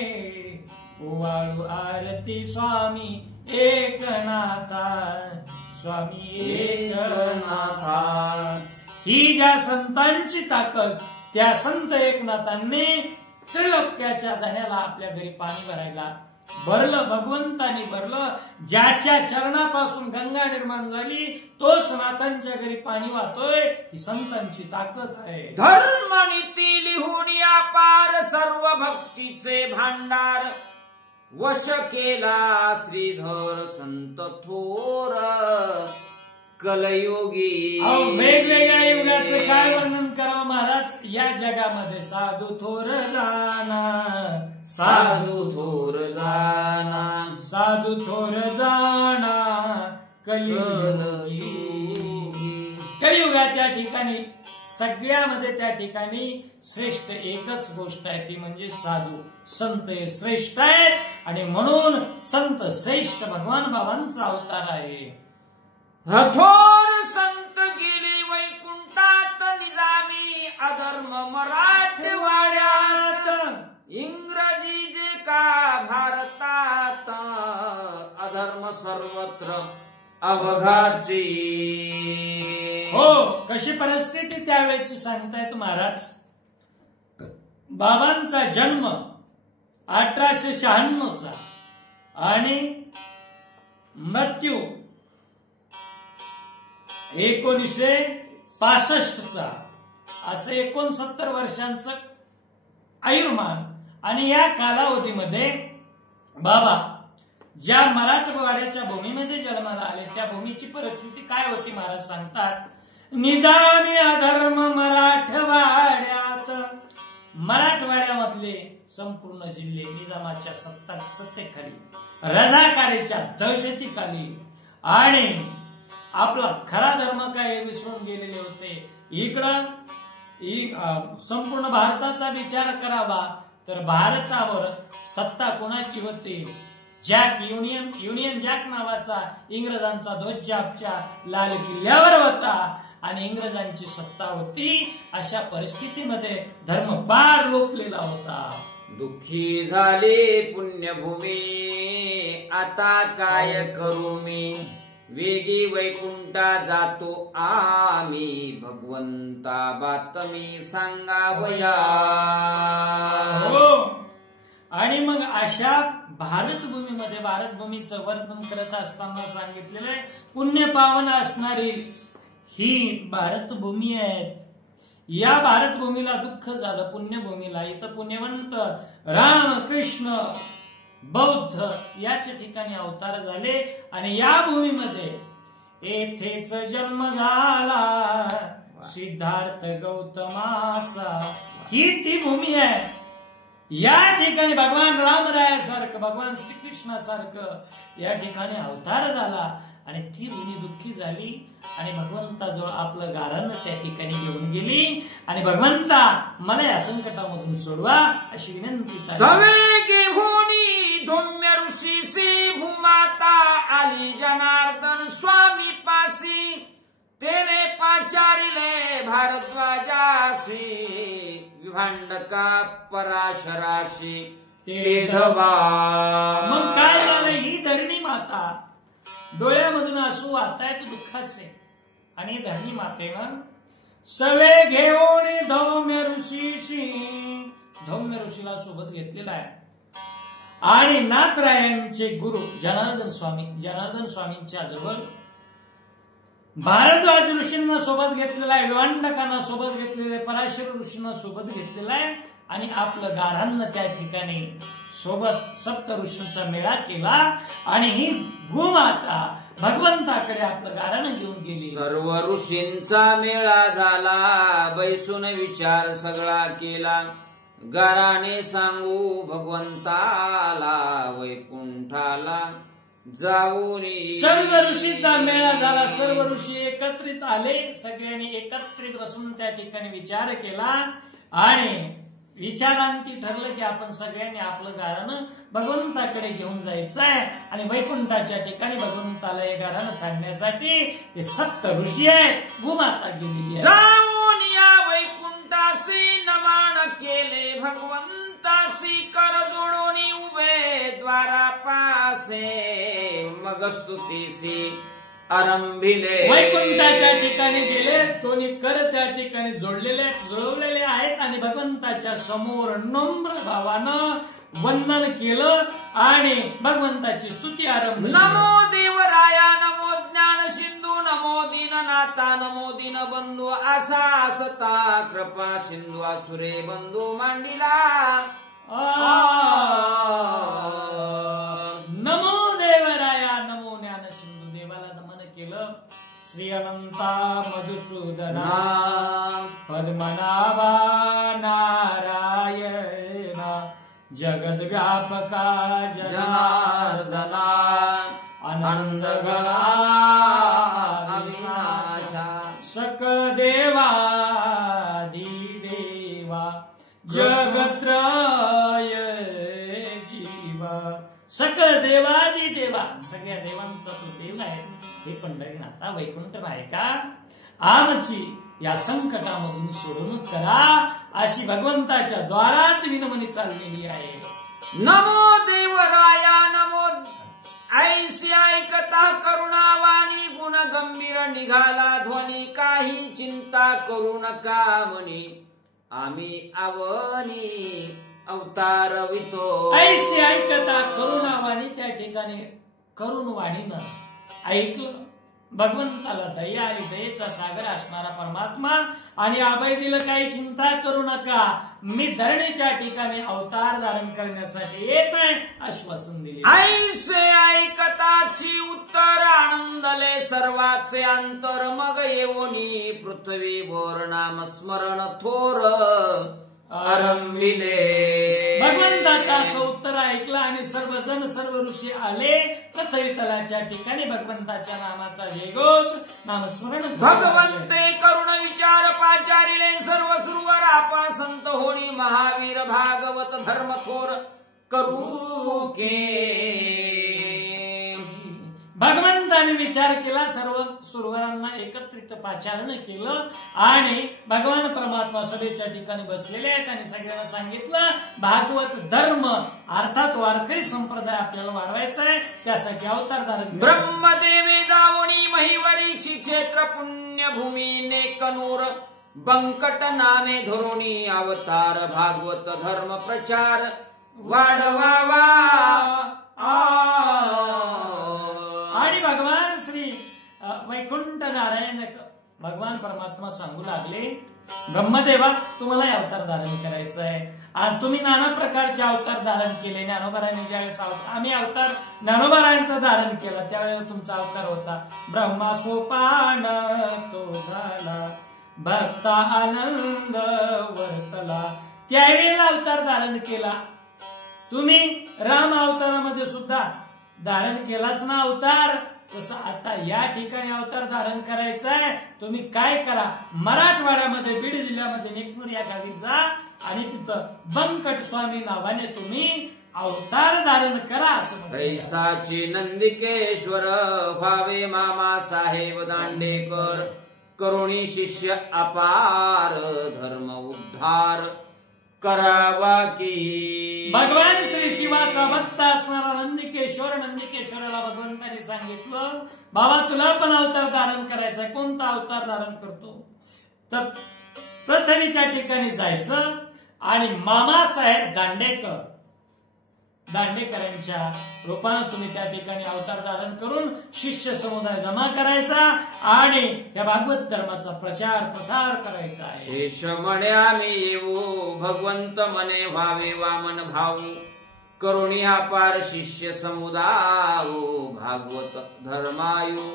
ओवाळू आरती स्वामी एकनाथा, स्वामी एकनाथा. ही ज्या संतांची ताकद, त्या संत एकनाथांनी त्रिलोक्याच्या धन्याला आपल्या घरी पाणी भरायला भरलं. भगवंतानी भरलं. ज्याच्या चरणापासून गंगा निर्माण झाली तोच नाथांच्या घरी पाणी वाहतोय. ही संतांची ताकद आहे. धर्मनीती लिहून या पार सर्व भक्तीचे भांडार, वश केला श्रीधर संत थोर कलयुगी. वेगवेगळ्या युगाचं काय वर्णन करावं महाराज. या जगामध्ये साधू थोर जाना, साधू थोर जाना, साधू थोर जाना कलियुगी. कलियुगाच्या ठिकाणी सगळ्यामध्ये त्या ठिकाणी श्रेष्ठ एकच गोष्ट आहे, ती म्हणजे साधू. संत हे श्रेष्ठ आहेत आणि म्हणून संत श्रेष्ठ भगवान बाबांचा अवतार आहे. थोर संत गेली वैकुंठात, निजामी अधर्म मराठवाड्यात, इंग्रजी जे का भारतात, अधर्म सर्वत्र अवघाची. हो, कशी परिस्थिती त्यावेळेची सांगतायत महाराज. बाबांचा जन्म 1896 आणि मृत्यू 1965, असं 69 वर्षांचं आयुर्मान. आणि या कालावधीमध्ये बाबा ज्या मराठवाड्याच्या भूमीमध्ये जन्माला आले त्या भूमीची परिस्थिती काय होती महाराज सांगतात. निजामी अधर्म मराठवाड्यात, मराठवाड्यामधले संपूर्ण जिल्हे निजामाच्या सत्तेखाली, रजाकारीच्या दहशतीखाली आणि आपला खरा धर्म काय विसरून गेलेले होते. इकडं संपूर्ण भारताचा विचार करावा तर भारतावर सत्ता कोणाची होती. जॅक युनियन जॅक नावाचा इंग्रजांचा ध्वज आपच्या लाल किल्ल्यावर होता आणि इंग्रजांची सत्ता होती. अशा परिस्थितीमध्ये धर्म पार लोपलेला होता. दुःखी झाले पुण्यभूमी, आता काय करू मी, वेगी वैकुंठा जातो आम्ही, भगवंता बातमी सांगावया. हो, आणि मग अशा भारतभूमीमध्ये भारतभूमीचं वर्णन करत असताना सांगितलेलं आहे, पुण्य पावन असणारी ही भारतभूमी आहे. या भारतभूमीला दुःख झालं, पुण्यभूमीला. इथं पुण्यवंत राम कृष्ण बौद्ध याच्या ठिकाणी अवतार झाले आणि या भूमीमध्ये येथेच जन्म झाला सिद्धार्थ गौतमाचा. ही ती भूमी आहे. या ठिकाणी भगवान रामरायासारखं, भगवान श्रीकृष्णासारखं या ठिकाणी अवतार झाला आणि ती भूमी दुःखी झाली आणि भगवंताजवळ आपलं गारण त्या ठिकाणी घेऊन गेली आणि भगवंता मला या संकटामधून सोडवा अशी विनंती झाली. धौम्य ऋषीसी भूमाता आली जनार्दन स्वामी पासी तेने पाचारिले भारद्वाजासी विभांडका पराशराशी ते धवा. मग काय झालं? ही धरणी माता डोळ्यामधून आसू वाहतायत दुःखाचे आणि धरणी मातेनं सवे घेऊन धौम्य ऋषीशी, धौम्य ऋषीला सोबत घेतलेला आहे आणि नाथरायांचे गुरु जनार्दन स्वामींच्या जवळ भारद्वाज ऋषींना सोबत घेतलेला आहे, विभांडकांना सोबत घेतलेला आहे, पराशर ऋषींना सोबत घेतलेला आहे आणि आपलं गारांना त्या ठिकाणी सोबत सप्त ऋषींचा मेळा केला आणि ही भूमाता भगवंताकडे आपलं गारानं घेऊन गेली. सर्व ऋषींचा मेळा झाला बैसून विचार सगळा केला गाराने सांगू भगवंताला वैकुंठाला जाऊन. सर्व ऋषीचा मेळा झाला, सर्व ऋषी एकत्रित आले, सगळ्यांनी एकत्रित बसून त्या ठिकाणी विचार केला आणि विचारांती ठरलं की आपण सगळ्यांनी आपलं गारानं भगवंताकडे घेऊन जायचं आहे आणि वैकुंठाच्या ठिकाणी भगवंताला हे गारानं सांगण्यासाठी हे सप्त ऋषी आहेत, भूमाता गेलेली आहे. जाऊन या वैकुंठासी नमन केले भगवंतासी कर जोडून उभे द्वारापासे मग स्तुतीसी आरंभिले. वैकुंठाच्या ठिकाणी गेले, दोन्ही कर त्या ठिकाणी जुळवलेले आहेत आणि भगवंताच्या समोर नम्र भावानं वंदन केलं आणि भगवंताची स्तुती आरंभ. नमो देवराया नमो ज्ञान सिंधू नमो दीननाथा नमो दीन बंधू असा असता कृपा सिंधू असुरे बंधू मांडिला. नमो देवराया नमो ज्ञान सिंधू, देवाला नमन केलं. श्री अनंता मधुसूदना पद्मनाभा नारायणा जगद व्यापका जनार्दना आनंद गणा अविनाशा सकल देवादिदेवा जगत्रय जीवा. सकळ देवादी देवा, सगळ्या देवांचा तू देव आहेस हे पंढरीनाथा वैकुंठ नायका आमची या संकटामधून सोडून करा अशी भगवंताच्या द्वारात विनमनी चाललेली आहे. नमो देवराया नमो ऐसी ऐकता करुणावाणी गुण गंभीर निघाला ध्वनी काही चिंता करू नका म्हणी आम्ही आवनी अवतारवितो. ऐशी ऐकता करुणावाणी, त्या ठिकाणी करुण वाणीनं ऐकलं. भगवंताला दया आणि दयेचा सागर असणारा परमात्मा आणि अभय दिलं, काही चिंता करू नका, मी धरणीच्या ठिकाणी अवतार धारण करण्यासाठी येत आहे आश्वासन दिले. ऐसे ऐकताची उत्तर आनंदले सर्वाचे अंतर मग येवोनी पृथ्वीवर नाम स्मरण थोर आरंभिले. भगवंताचं असं उत्तर ऐकलं आणि सर्वजण सर्व ऋषी आले पृथ्वी तलाच्या ठिकाणी भगवंताच्या नामाचा जयघोष नामस्मरण. भगवंते करुण विचार पाचारिले सर्व सुरवर आपण संत होणी महावीर भागवत धर्म थोर करू के. भगवंताने विचार केला, सर्व सुरवरांना एकत्रित पाचारण केलं आणि भगवान परमात्मा सभेच्या ठिकाणी बसलेले आहेत आणि सगळ्यांना सांगितलं भागवत धर्म अर्थात वारकरी संप्रदाय आपल्याला वाढवायचा आहे, त्यासाठी अवतार धारण. ब्रह्मदेवे दावणी महिवरीची क्षेत्र पुण्यभूमी नेकनूर बंकट नामे धोरणी अवतार भागवत धर्म प्रचार वाढवावा. आणि भगवान श्री वैकुंठ नारायण भगवान परमात्मा सांगू लागले, ब्रह्मदेवा तुम्हाला अवतार धारण करायचं आहे आणि तुम्ही नाना प्रकारचे अवतार धारण केले. ज्ञानोबारायांनी ज्यावेळेस आम्ही अवतार ज्ञानोबारायांचं धारण केलं त्यावेळेला तुमचा अवतार होता ब्रह्मा सोपान तो झाला भक्ता आनंद वर्तला, त्यावेळेला अवतार धारण केला. तुम्ही राम अवतारामध्ये सुद्धा धारण केलाच ना अवतार, तसं आता या ठिकाणी अवतार धारण करायचा आहे. तुम्ही काय करा, मराठवाड्यामध्ये बीड जिल्ह्यामध्ये नेकनूर या गावी जा आणि तिथं बंकट स्वामी नावाने तुम्ही अवतार धारण करा असं म्हणतात. तैसाची नंदिकेश्वर व्हावे मामा साहेब दांडेकर करुणी शिष्य अपार धर्म उद्धार करावा की. भगवान श्री शिवाचा भक्त असणारा नंदिकेश्वराला भगवंताने सांगितलं, बाबा तुला पण अवतार धारण करायचा आहे. कोणता अवतार धारण करतो तर पृथ्वीच्या ठिकाणी जायचं आणि मामासाहेब दांडेकरांच्या रूपानं तुम्ही त्या ठिकाणी अवतार धारण करून शिष्य समुदाय जमा करायचा आणि या भागवत धर्माचा प्रसार करायचा आहे. शेष म्हणे आम्ही येऊ भगवंत म्हणे व्हावे वामन भाऊ करुणी अपार शिष्य समुदाय भागवत धर्मायू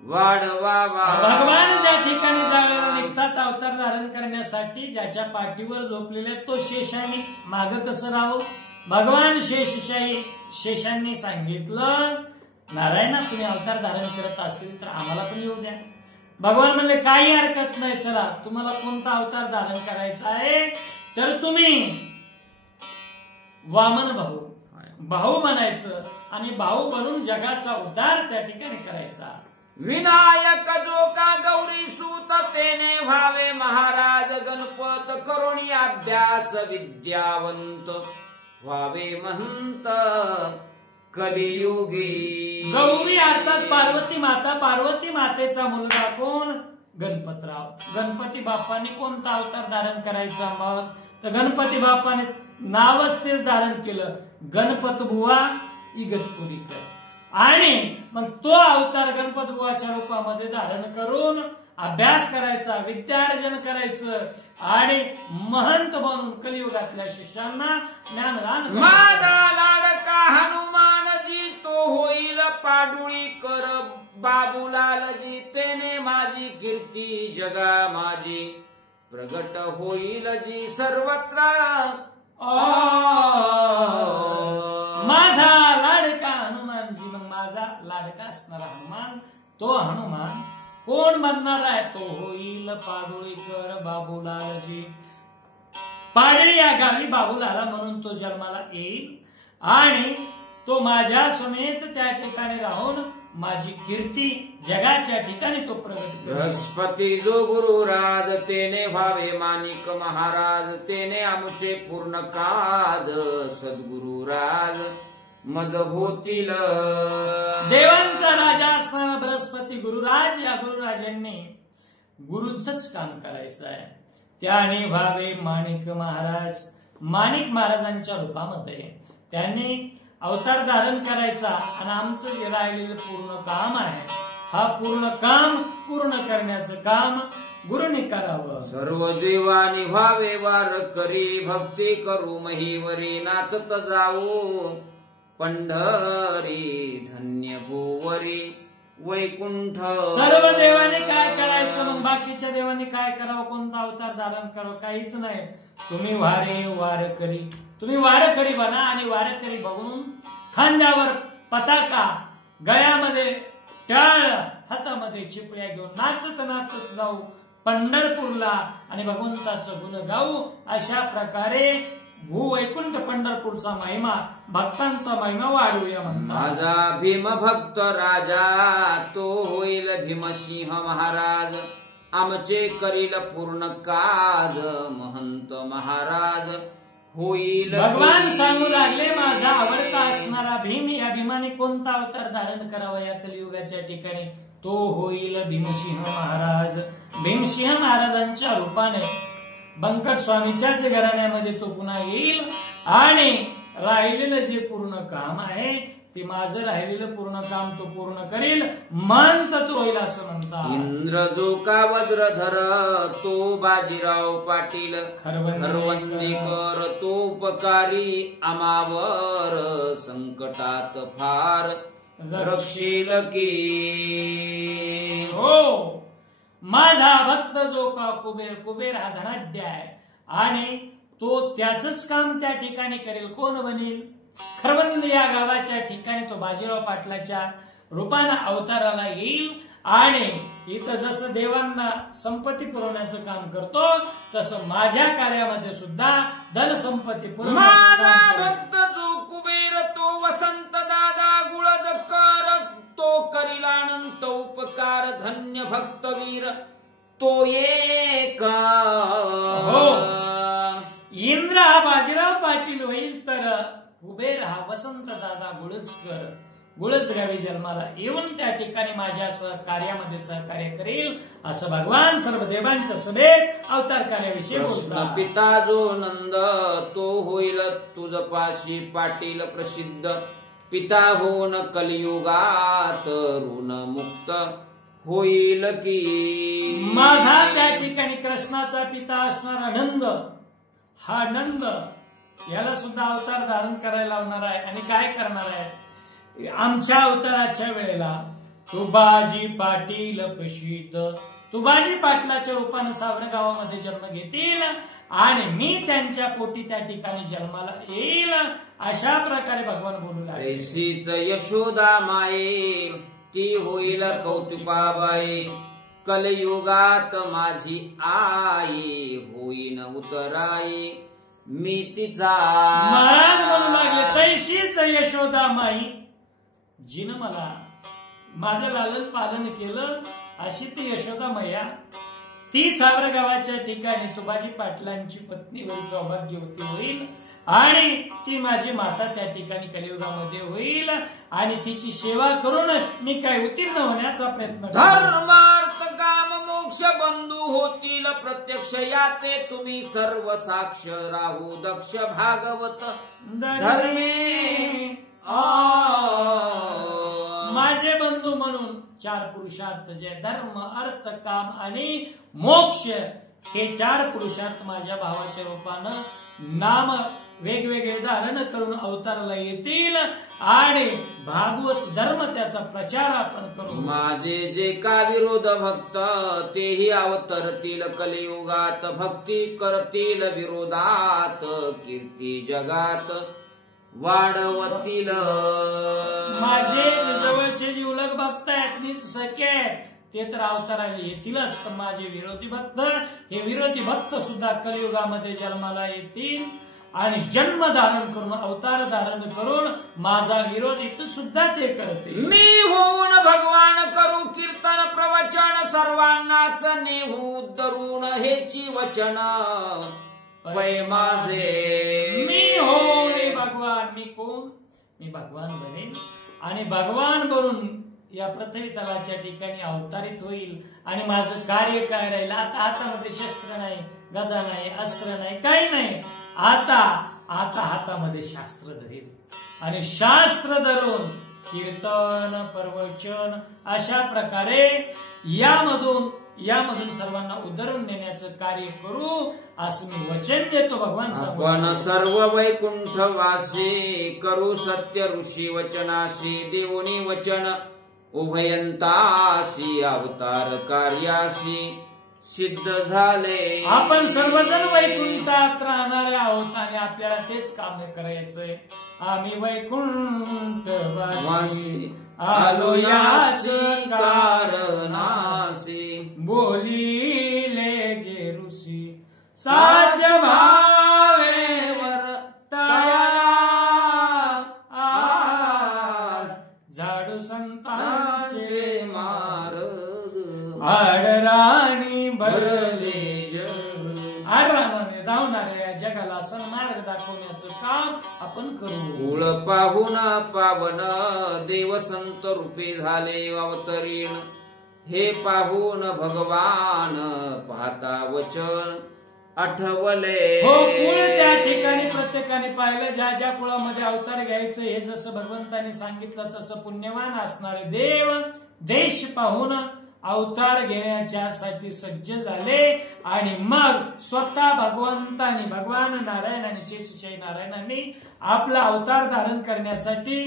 वाढवावा. भगवान ज्या ठिकाणी जायला निघतात अवतार धारण करण्यासाठी, ज्याच्या पाठीवर झोपलेले तो शेषाने माग कसं राहावं. भगवान शेषांनी सांगितलं, नारायणा तुम्ही अवतार धारण करत असतील तर आम्हाला पण येऊ द्या. भगवान म्हणले काही हरकत नाही, चला तुम्हाला कोणता अवतार धारण करायचा आहे तर तुम्ही वामन भाऊ बनायचं आणि भाऊ बनून जगाचा उद्धार त्या ठिकाणी करायचा. विनायक जो का गौरी सूत तेने व्हावे महाराज गणपत करुणी अभ्यास विद्यावंत व्हावे महंत कलियुगी. गौरी अर्थात पार्वती मातेचा मुलगा कोण गणपतराव. गणपती बाप्पाने कोणता अवतार धारण करायचा मग तर गणपती बाप्पाने नावच तेच धारण केलं, गणपत बुवा इगतपुरीकर. आणि मग तो अवतार गणपत बुवाच्या रूपामध्ये धारण करून अभ्यास करायचा, विद्यार्जन करायचं आणि महंत बनून कलियुगातल्या शिष्यांना ज्ञानदान. माझा लाडका हनुमानजी तो होईल पाडुळी कर बाबूलालजी तेने माझी कीर्ती जगा माझी प्रगट होईल जी सर्वत्र. माझा लाडका हनुमानजी, मग माझा लाडका असणारा हनुमान, तो हनुमान कोण बनणार आहे तो होईल पाडुळीकर बाबूलालजी. पाडळी या गावी बाबूलाला म्हणून तो जन्माला येईल आणि तो माझ्या समेत त्या ठिकाणी राहून माझी कीर्ती जगाच्या ठिकाणी तो प्रगट. बृहस्पती जो गुरुराज तेने व्हावे माणिक महाराज तेने आमचे पूर्ण काज सद्गुरुराज मद होतील. देवांचा राजा असणारा बृहस्पती गुरुराज, या गुरुराजांनी गुरुचंच काम करायचं आहे. त्याने व्हावे माणिक महाराज. माणिक महाराजांच्या रूपामध्ये त्यांनी अवतार धारण करायचा आणि आमचं जे राहिलेलं पूर्ण काम आहे हा पूर्ण काम पूर्ण करण्याचं काम गुरुने करावं. सर्व देवानी व्हावे वार करी भक्ती करू महीवरी नाचत जाऊ पंढरी धन्य भुवरी वैकुंठ. सर्व देवाने काय करायचं मग बाकीच्या देवाने काय करावं, कोणता अवतार धारण करावं, काहीच नाही. तुम्ही तुम्ही वारकरी बना आणि वारकरी बघून खांद्यावर पताका, गळ्यामध्ये टाळ, हातामध्ये चिपळ्या घेऊन नाचत नाचत जाऊ पंढरपूरला आणि भगवंताचं गुण गाऊ. अशा प्रकारे भूवैकुंठ पंढरपूरचा महिमा, भक्तांचा महिमा वाढवूया म्हणतात. माझा भीम भक्त राजा तो होईल भीमसिंह महाराज आमचे करील पूर्ण काज महंत महाराज होईल. भगवान सांगू लागले माझा आवडता असणारा भीम, या भीमाने कोणता अवतार धारण करावा या कलियुगाच्या ठिकाणी तो होईल भीमसिंह महाराज. भीमसिंह महाराजांच्या रूपाने बंकट स्वामीच्याच घराण्यामध्ये तो पुन्हा येईल आणि राहिलेलं जे पूर्ण काम आहे ते माझं राहिलेलं पूर्ण काम तो पूर्ण करेल, मंत तो होईल असं म्हणतात. इंद्र जो का वज्रधर तो बाजीराव पाटील खरवंदीकर तो उपकारी आमावर संकटात फार रक्षील की. हो, माझा भक्त जो का कुबेर हा धनाढ्य आहे आणि तो त्याच काम त्या ठिकाणी करेल. कोण बनेल? खरवंद या गावाच्या ठिकाणी तो बाजीराव पाटलाच्या रूपाने अवताराला येईल आणि इथं जसं देवांना संपत्ती पुरवण्याचं काम करतो तसं माझ्या कार्यामध्ये सुद्धा धन संपत्ती माझा भक्त जो कुबेर तो वसंत दादा गुळजकर तो करील अनंत उपकार धन्य भक्तवीर तो एक हो. इंद्र हा बाजीराव पाटील होईल तर कुबेर हा वसंत दादा गुळजगावी जन्माला येऊन त्या ठिकाणी माझ्या कार्यामध्ये सहकार्य करेल असं भगवान सर्व देवांच्या सभेत अवतार कार्याविषयी बोलतात. पिता जो नंद तो होईल तुझ पाशी पाटील प्रसिद्ध पिता होऊन कलियुगात ऋण मुक्त होईल की. माझा त्या ठिकाणी कृष्णाचा पिता असणारा नंद हा नंद याला सुद्धा अवतार धारण करायला लावणार आहे आणि काय करणार आहे आमच्या अवताराच्या वेळेला तुबाजी पाटील प्रसिद्ध तुबाजी पाटलाच्या रूपाने सावरे गावामध्ये जन्म घेतील आणि मी त्यांच्या पोटी त्या ठिकाणी जन्माला येईल अशा प्रकारे भगवान बोलू लागले. तैसीच यशोदा माये ती होईल कौतुकाबाई कलयुगात माझी आई होईन उतराई मी तिचा. महाराज बोलू लागले तैशीच यशोदा माई जिनं मला माझं लालन पालन केलं अशी ती यशोदा मैया ती सावरा गावाच्या ठिकाणी तुबाजी पाटलांची पत्नी होईल सौभाग्यवती होईल आणि ती माझी माता त्या ठिकाणी कलियुगामध्ये होईल आणि तिची सेवा करून मी काय उत्तीर्ण होण्याचा प्रयत्न धर्मार्थ काम मोक्ष बंधू होतील प्रत्यक्ष याचे तुम्ही सर्व साक्ष राहू दक्ष भागवत धर्मे. माझे बंधू म्हणून चार पुरुषार्थ जे धर्म अर्थ काम आणि मोक्ष हे चार पुरुषार्थ माझ्या भावाच्या रूपानं नाम वेगवेगळे धारण करून अवताराला येतील आणि भागवत धर्म त्याचा प्रचार आपण करू. माझे जे का विरोध भक्त तेही अवतरतील कलियुगात भक्ती करतील विरोधात कीर्ती जगात वाढवतील. माझे जवळचे जे उलग भक्त आहेत मीच सख्य आहेत ते तर अवताराला येतीलच पण माझे विरोधी भक्त हे विरोधी भक्त सुद्धा कलियुगामध्ये जन्माला येतील आणि जन्म धारण करून अवतार धारण करून माझा विरोध इथं सुद्धा ते करते. मी होऊन भगवान करू कीर्तन प्रवचन सर्वांनाच नेहू धरून हेची वचन वै माझे. मी होऊन भगवान मी कोण मी भगवान बनेन आणि भगवान बनून या पृथ्वी तलाच्या ठिकाणी अवतारित होईल आणि माझं कार्य काय राहील. आता हातामध्ये शस्त्र नाही गदा नाही अस्त्र नाही काही नाही आता हातामध्ये शास्त्र धरेल आणि शास्त्र धरून कीर्तन प्रवचन अशा प्रकारे यामधून सर्वांना उद्धरून नेण्याचं कार्य करू असं मी वचन देतो भगवान. आपण सर्व वैकुंठ वासी करू सत्य ऋषी वचनाशी देवनी वचन उभयंतासी अवतार कार्याशी सिद्ध झाले. आपण सर्वजण वैकुंठात राहणारे आहोत आणि आपल्याला तेच काम करायचंय. आम्ही वैकुंठवासी आलो याच कारणासी बोलिले जे ऋषी साच भावेवर झाडू संतांचे मार्ग आडराणी भरले आडरामाने धावणाऱ्या जगाला सन्मार्ग दाखवण्याचं काम आपण करू. कुळ पाहून पावन देव संत रूपे झाले अवतरीण हे पाहून भगवान पाहता वचन आठवले. हो कुळ त्या ठिकाणी प्रत्येकाने पाहिलं ज्या ज्या कुळामध्ये अवतार घ्यायचं हे जसं भगवंताने सांगितलं तसं पुण्यवान असणारे देव देश पाहून अवतार घेण्याच्यासाठी सज्ज झाले आणि मग स्वतः भगवान नारायण आणि शेषशाही नारायणांनी आपला अवतार धारण करण्यासाठी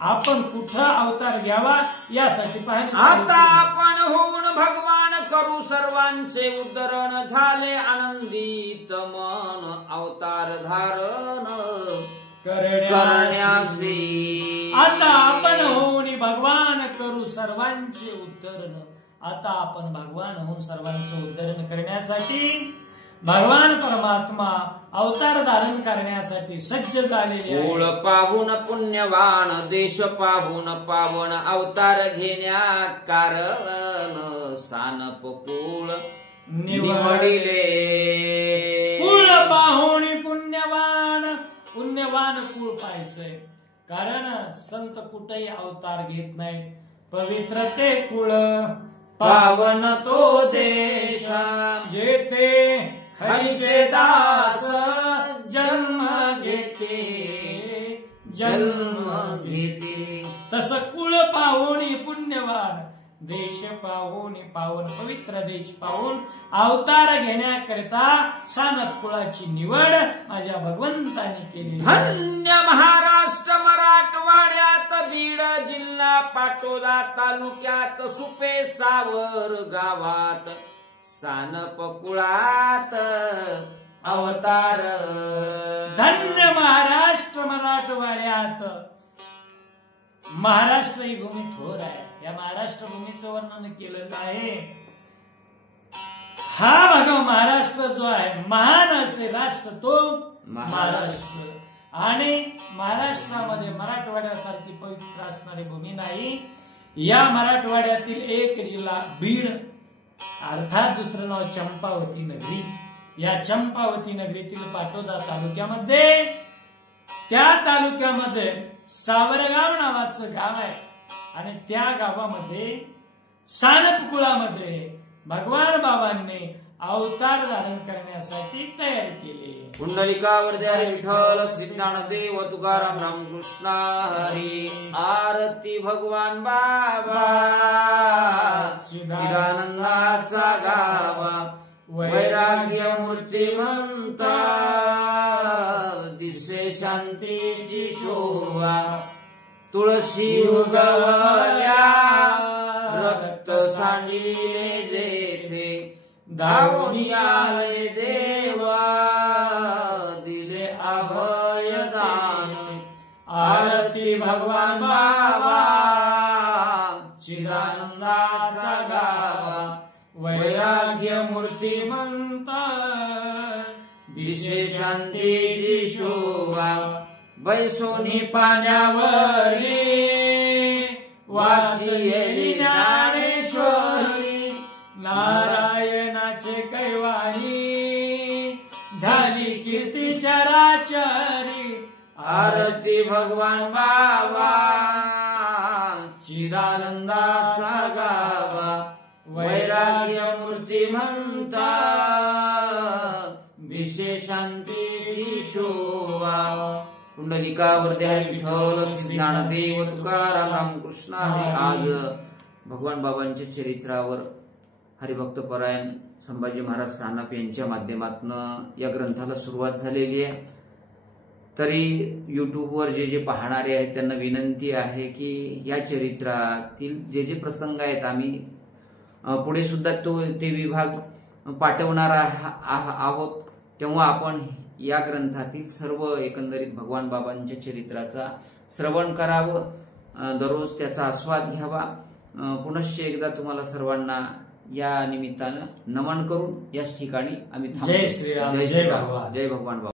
आपण कुठं अवतार घ्यावा यासाठी पाहणे. आता आपण होऊन भगवान करू सर्वांचे उद्धरण झाले आनंदित मन अवतार धारण करण्यासी. आता आपण होऊन भगवान करू सर्वांचे उद्धरण आता आपण भगवान होऊन सर्वांचं उद्धरण करण्यासाठी भगवान परमात्मा अवतार धारण करण्यासाठी सज्ज झालेले आहे. कुळ पाहून पुण्यवान देश पाहून पावन अवतार घेण्या कारण सानप कुळ निवडिले. कुळ पाहून पुण्यवान कुळ पाहायचंय. कारण संत कुठेही अवतार घेत नाहीत. पवित्र ते कुळ पावन तो देश जेथे हरीचे दास जन्म घेते. तस कुळ पाहुणी पुण्यवान देश पाहुणी पावन पवित्र देश पाहून अवतार घेण्याकरिता सानप कुळाची निवड माझ्या भगवंतानी केली. धन्य महाराष्ट्र मराठवाड्यात बीड जिल्हा पाटोदा तालुक्यात सुपे सावर गावात सानप कुळात अवतार. धन्य महाराष्ट्र मराठवाड्यात. महाराष्ट्र ही भूमी थोर आहे. या महाराष्ट्र भूमीचं वर्णन केलेलं आहे. हा भगव महाराष्ट्र जो आहे महान असे राष्ट्र तो महाराष्ट्र. आणि महाराष्ट्रामध्ये मराठवाड्यासारखी पवित्र असणारी भूमी नाही. या मराठवाड्यातील एक जिल्हा बीड अर्थात दुसरं नाव चंपावती नगरी. या चंपावती नगरीतील पाटोदा तालुक्यामध्ये त्या तालुक्यामध्ये सावरगाव नावाचं गाव आहे. आणि त्या गावामध्ये सानप कुळामध्ये भगवान बाबांनी अवतार धारण करण्यासाठी तयार केले. पुंडलिकावरती हरी विठ्ठल श्री ज्ञानदेव तुकाराम रामकृष्ण हरी. आरती भगवान बाबा चिदानंदाचा गावा वैराग्य मूर्तिमंत दिसे शांतीची शोभा. तुळशी उगवल्या रक्त सांडिले जेथे धावून आले देवा दिले अभय दान. आरती भगवान बाबा चिदानंदाचा गावा वैराग्य मूर्तिमंत दिसे शांतीची शोभा. बैसोनी पाण्यावरी वाचिली ज्ञानेश्वरी नारायणाचे कैवारी झाली कीर्ती चराचरी. आरती भगवान बाबा चिदानंदाचा गावा वैराग्य मूर्तिमंत दिसे शांतीची शोभा. पुंडलिकावरती हरी विठ्ठल श्री ज्ञानदेव तुकाराम रामकृष्ण हरी. आज भगवान बाबांच्या चरित्रावर हरिभक्त परायण संभाजी महाराज सानप यांच्या माध्यमातून या ग्रंथाला सुरुवात झालेली आहे. तरी युट्यूबवर जे पाहणारे आहेत त्यांना विनंती आहे की या चरित्रातील जे प्रसंग आहेत आम्ही पुढे सुद्धा ते विभाग पाठवणार आहोत. तेव्हा आपण या ग्रंथातील सर्व एकंदरीत भगवान बाबांच्या चरित्राचा श्रवण करावं. दररोज त्याचा आस्वाद घ्यावा. पुनश्च एकदा तुम्हाला सर्वांना या निमित्तानं नमन करून याच ठिकाणी आम्ही जय श्रीराम, जय भगवान. जय भगवान बाबा.